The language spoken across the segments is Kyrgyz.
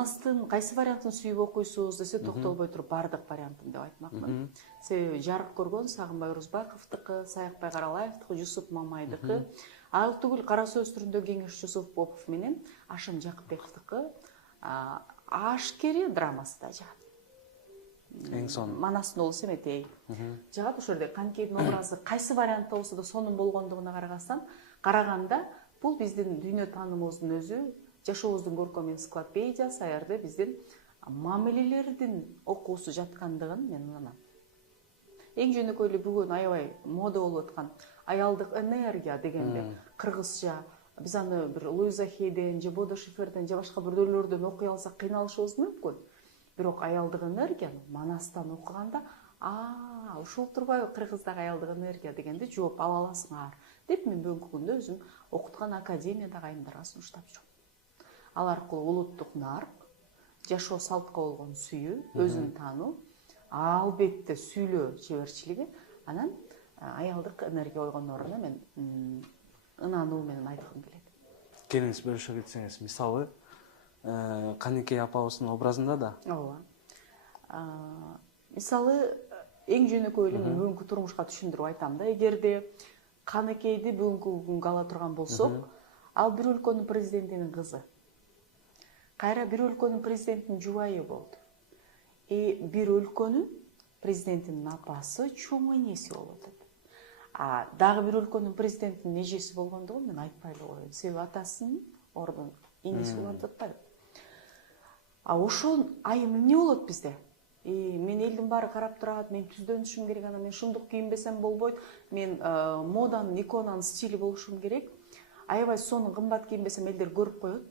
Манастын кайсы вариантын сүйүп окуйсуз десе токтолбой туруп баардык вариантын деп айтмакмын. Себеби жарык көргөн Сагынбай Орузбаковдуку, Саякбай Каралаевдики, Жусуп Мамайдыкы, ал түгүл кара сөз түрүндө Кеңеш Жусуп Попов менен Ашым Жакыпбековдуку Ашкери драмасы да жагат. Эң сонун. Манастын оолу Семетей жагат. Ошол жерде Каныкейдин образы кайсы вариантта болсо да сонун болгондугуна караганда бул биздин дүйнө таанымыбыздын өзү, жашообуздун көркөм энциклопедиясы, аярда биздин мамилелердин окуусу жаткандыгын мен унанам. Эң жөнөкөйлүү бүгүн аябай мода болуп аткан аялдык энергия дегенде кыргызча биз аны бир Луиза Хейден же Бодо Шиферден же башка бирөөлөрдөн окуй алсак кыйналышыбыз мүмкүн. Бирок аялдык энергияны Манастан окуганда, ушул турбайбы кыргыздагы аялдык энергия дегенде жооп ала аласыңар деп мен бүгүнкү күндө өзүм окуткан академиядагы айымдарга сунуштап жүрөм. Ал аркылуу улуттук нарк, жашоо салтка болгон сүйүү, өзүн таануу, албетте сүйлөө чеберчилиги, анан аялдык энергия койгондун ордуна мен ынануу менен айткым келет. Кеңеш бөлүшө кетсеңиз, мисалы Каныкей апабыздын образында да. Ооба. Мисалы, эң жөнөкөйлүү мен бүгүнкү турмушка түшүндүрүп айтам да, эгерде Каныкейди бүгүнкү күнгө ала турган болсок, ал бир өлкөнүн президентинин кызы. Кайра бир өлкөнүн президентинин жубайы болду. Бир өлкөнүн президентинин апасы чоң энеси болуп атат. Дагы бир өлкөнүн президентинин эжеси болгондугун мен айтпай эле коеюн. Себеби атасынын ордун энеси болуп атпайбы. Ошол айым эмне болот бизде? Мен элдин баары карап турат, мен түздөнүшүм керек, анан мен шундук кийинбесем болбойт, мен моданын, иконанын стили болушум керек. Аябай сонун кымбат кийинбесем элдер көрүп коет,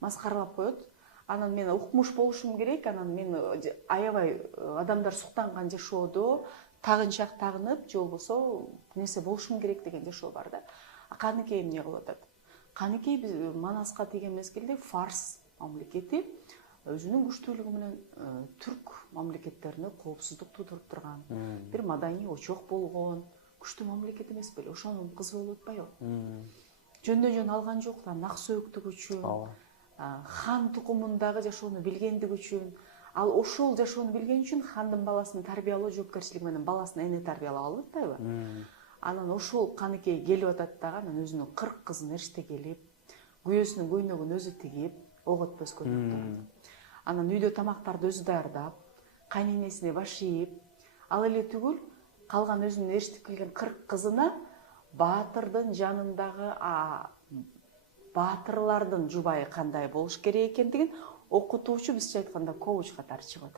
маскаралап коет. Анан мен укмуш болушум керек, анан мен аябай адамдар суктанган жашоодо тагынчак тагынып, же болбосо нерсе болушум керек деген жашоо бар да. Каныкей эмне кылып атат? Каныкей биз Манаска тийген мезгилде фарс мамлекети өзүнүн күчтүүлүгү менен түрк мамлекеттерине коопсуздук туудуруп турган, бир маданий очок болгон күчтүү мамлекет эмес беле? Ошонун кызы болуп атпайбы? Жөндөн жөн алган жок да, нак сөөктүк үчүн, хан тукумундагы жашоону билгендиги үчүн. Ал ошол жашоону билген үчүн хандын баласын тарбиялоо жоопкерчилиги менен баласын эне тарбиялап алып атпайбы? Анан ошол Каныкей келип атат дагы, анан өзүнүн 40 кызын эштегелип, күйөөсүнүн көйнөгүн өзү тигип, ок өтпөскө турат. Анан үйдө тамактарды өзү даярдап, кайненесине баш ийип, ал эле түгүл, калган өзүнүн эриштип келген 40 кызына баатырдын жанындагы баатырлардын жубайы кандай болуш керек экендигин окутуучу, бизче айтканда, коуч катары чыгып атат.